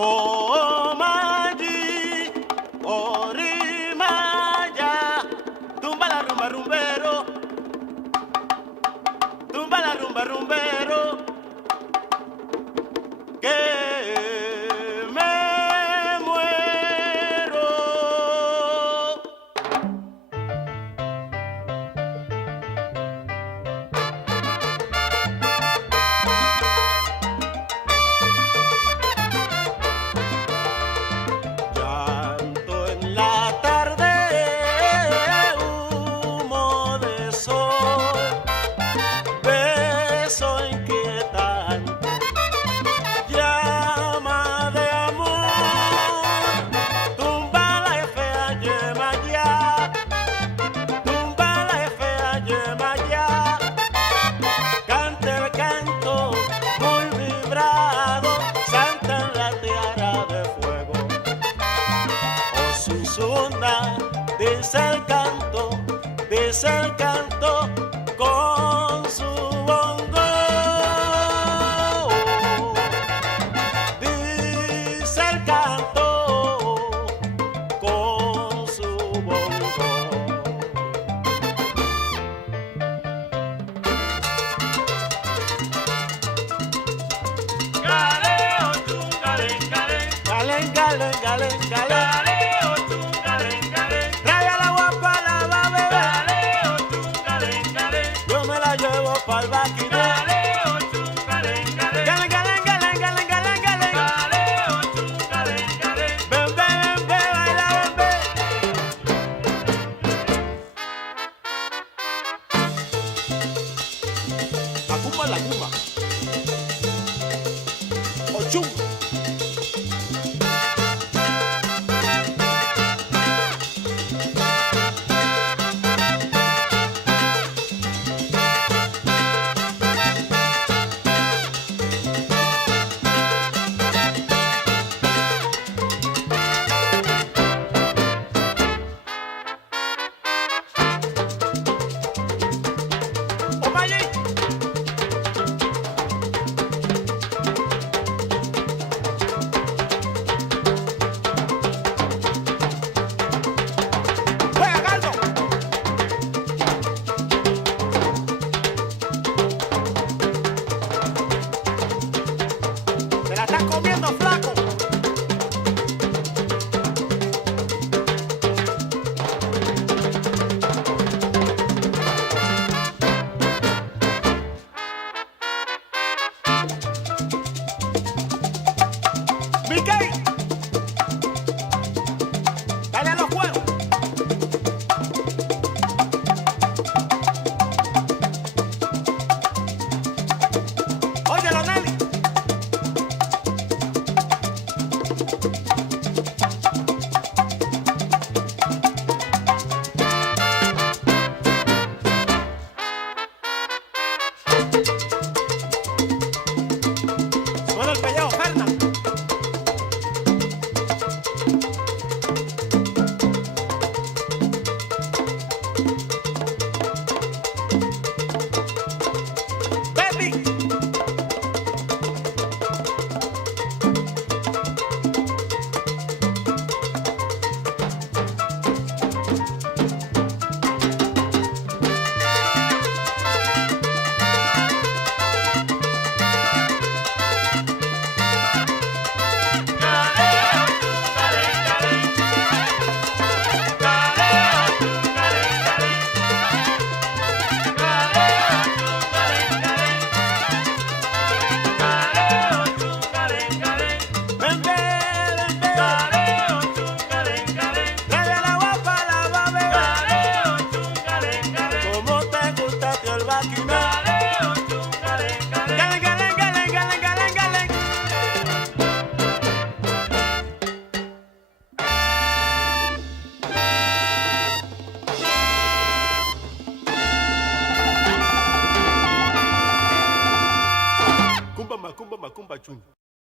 Oh, Maggi, Orimaya, tumba la rumba rumbero, tumba la rumba rumbero, que me muero. Llanto en la tarde, humo de sol, beso inquietante, llama de amor, tumba la fea yema ya, tumba la fea yema ya, canta el canto muy vibrado, santa en la tiara de fuego. Susuna, dice el canto con su bongo. Dice el canto con su bongo. Galeo, chungalen, galen, Galen, galen, galen, galen. galeo, chungalen, galen, Trae a la guapa, la va a beber. galeo, chungalen, galen, Yo me la llevo pa'l baquine. galeo, chungalen, galen, Galen, galen, galen, galen, galen, galen. galeo, chungalen, galen. Ven, ven, ven, baila, ven, ven. La cumba, la cumba.